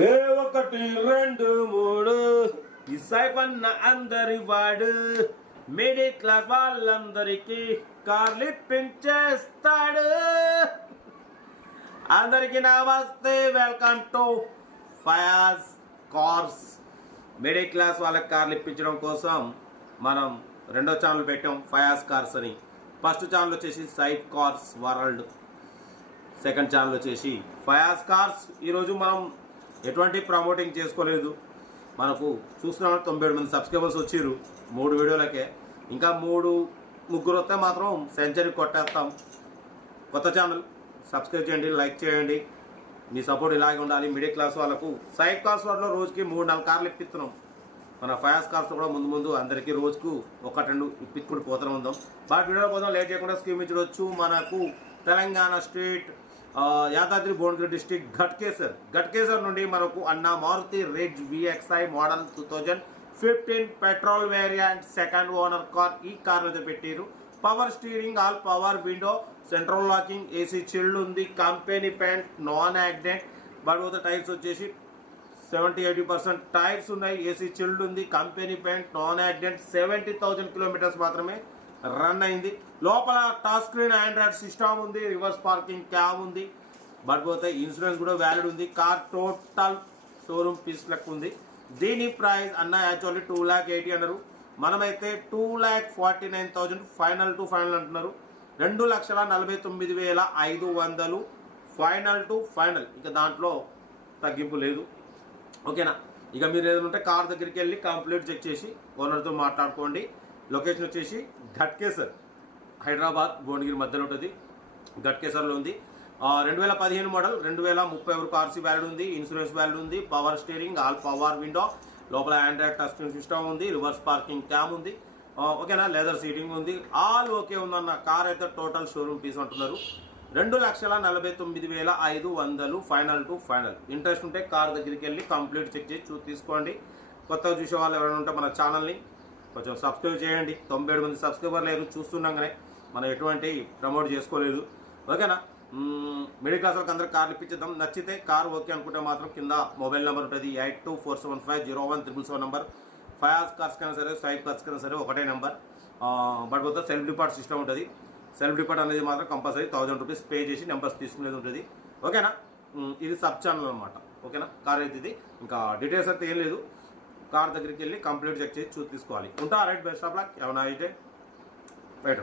ఏ ఒకటి రెండు మూడు ఇసైపన్న అందరి వాడు మిడిల్ క్లాస్ వాళ్ళందరికీ కార్లు ఇప్పించేస్తాడు. అందరికీ నమస్తే, welcome to Fayaz cars. Middle class వాళ్ళకి కార్లు ఇప్పించడం కోసం మనం రెండో ఛానల్ పెట్టాం, ఫయాజ్ కార్స్ అని. ఫస్ట్ ఛానల్ వచ్చేసి Saif cars world, second channel వచ్చేసి ఫయాజ్ కార్స్. ఈరోజు మనం ఎటువంటి ప్రమోటింగ్ చేసుకోలేదు. మనకు చూస్తున్నాం 97 మంది సబ్స్క్రైబర్స్ వచ్చారు 3 వీడియోలకే. ఇంకా ముగ్గురు వస్తే మాత్రం సెంచరీ కొట్టేస్తాం. కొత్త ఛానల్ సబ్స్క్రైబ్ చేయండి, లైక్ చేయండి. మీ సపోర్ట్ ఇలాగే ఉండాలి. మిడిల్ క్లాస్ వాళ్ళకు సైఫ్ కార్స్ వాళ్ళలో రోజుకి 3-4 కార్లు ఇప్పిస్తున్నాం. మన ఫయాజ్ కార్స్ కూడా ముందు అందరికీ రోజుకు 1-2 ఇప్పించుకుంటూ పోతూనే ఉందాం. బట్ వీడియో కోసం లేట్ చేయకుండా స్కీమ్ చూడొచ్చు. మనకు తెలంగాణ స్టేట్ యాదాద్రి భువనగిరి డిస్టిక్ ఘట్కేసర్ నుండి మనకు అన్నా Maruti Ritz VXI model 2015 petrol variant second owner car. ఈ కార్ అయితే పెట్టారు. Power steering, all power window, central locking, AC chilled ఉంది, company paint, non accident. But tyres వచ్చేసి 70-80% టైర్స్ ఉన్నాయి. AC చిల్డ్ ఉంది, company paint, non accident. 70,000 kilometres మాత్రమే run అయింది. లోపల టచ్ స్క్రీన్ ఆండ్రాయిడ్ సిస్టమ్ ఉంది, రివర్స్ పార్కింగ్ క్యామ్ ఉంది. But పోతే ఇన్సూరెన్స్ కూడా వ్యాలిడ్ ఉంది. కార్ టోటల్ షోరూమ్ పీస్ లెక్క ఉంది. దీని ప్రైస్ అన్న యాక్చువల్లీ 2,80,000 అన్నారు. మనమైతే 2,49,000 ఫైనల్ టు ఫైనల్ అంటున్నారు. 2,49,500 ఫైనల్ టు ఫైనల్. ఇక దాంట్లో తగ్గింపు లేదు. ఓకేనా? ఇక మీరు ఏదైనా ఉంటే కార్ దగ్గరికి వెళ్ళి కంప్లీట్ చెక్ చేసి ఓనర్తో మాట్లాడుకోండి. లొకేషన్ వచ్చేసి ఘట్కేసర్, హైదరాబాద్ భువనగిరి మధ్యలో ఉంటుంది. ఘట్కేసర్లో ఉంది. 2015 మోడల్, 2030 వరకు ఆర్సీ వ్యాలిడ్ ఉంది, ఇన్సూరెన్స్ వ్యాలిడ్ ఉంది, power steering, all power window, లోపల ఆండ్రాయిడ్ టచ్ స్క్రీన్ సిస్టమ్ ఉంది, రివర్స్ పార్కింగ్ క్యామ్ ఉంది. ఓకేనా? లెదర్ సీటింగ్ ఉంది. ఆల్ ఓకే ఉందన్న. కార్ అయితే టోటల్ షోరూమ్ పీస్ అంటున్నారు. 2,49,500 ఫైనల్ టు ఫైనల్. ఇంట్రెస్ట్ ఉంటే కార్ దగ్గరికి వెళ్ళి కంప్లీట్ చెక్ చేసి తీసుకోండి. కొత్తగా చూసే వాళ్ళు ఎవరైనా ఉంటే మన ఛానల్ని కొంచెం సబ్స్క్రైబ్ చేయండి. 97 మంది సబ్స్క్రైబర్ లేరు చూస్తున్నాగానే, మనం ఎటువంటి ప్రమోట్ చేసుకోలేదు. ఓకేనా? మిడిల్ క్లాస్ వాళ్ళకి అందరికి కార్లు ఇప్పించేద్దాం. నచ్చితే కార్ ఓకే అనుకుంటే మాత్రం కింద మొబైల్ నెంబర్ ఉంటుంది, 8247501777 నెంబర్. ఫయాజ్ కార్స్ కైనా సరే, సైఫ్ కార్స్ కైనా సరే ఒకటే నెంబర్. బట్ పోతే సెల్ఫ్ డిపార్ట్ సిస్టమ్ ఉంటుంది. సెల్ఫ్ డిపార్ట్ అనేది మాత్రం కంపల్సరీ 1000 రూపీస్ పే చేసి నెంబర్స్ తీసుకునేది ఉంటుంది. ఓకేనా? ఇది సబ్ ఛానల్ అనమాట. ఓకేనా? కార్ అయితే ఇది. ఇంకా డీటెయిల్స్ అయితే ఏం లేదు. కార్ దగ్గరికి వెళ్ళి కంప్లీట్ చెక్ చేసి తీసుకోవాలి. ఉంటా. Right, best of luck. ఏమైనా అయితే బయట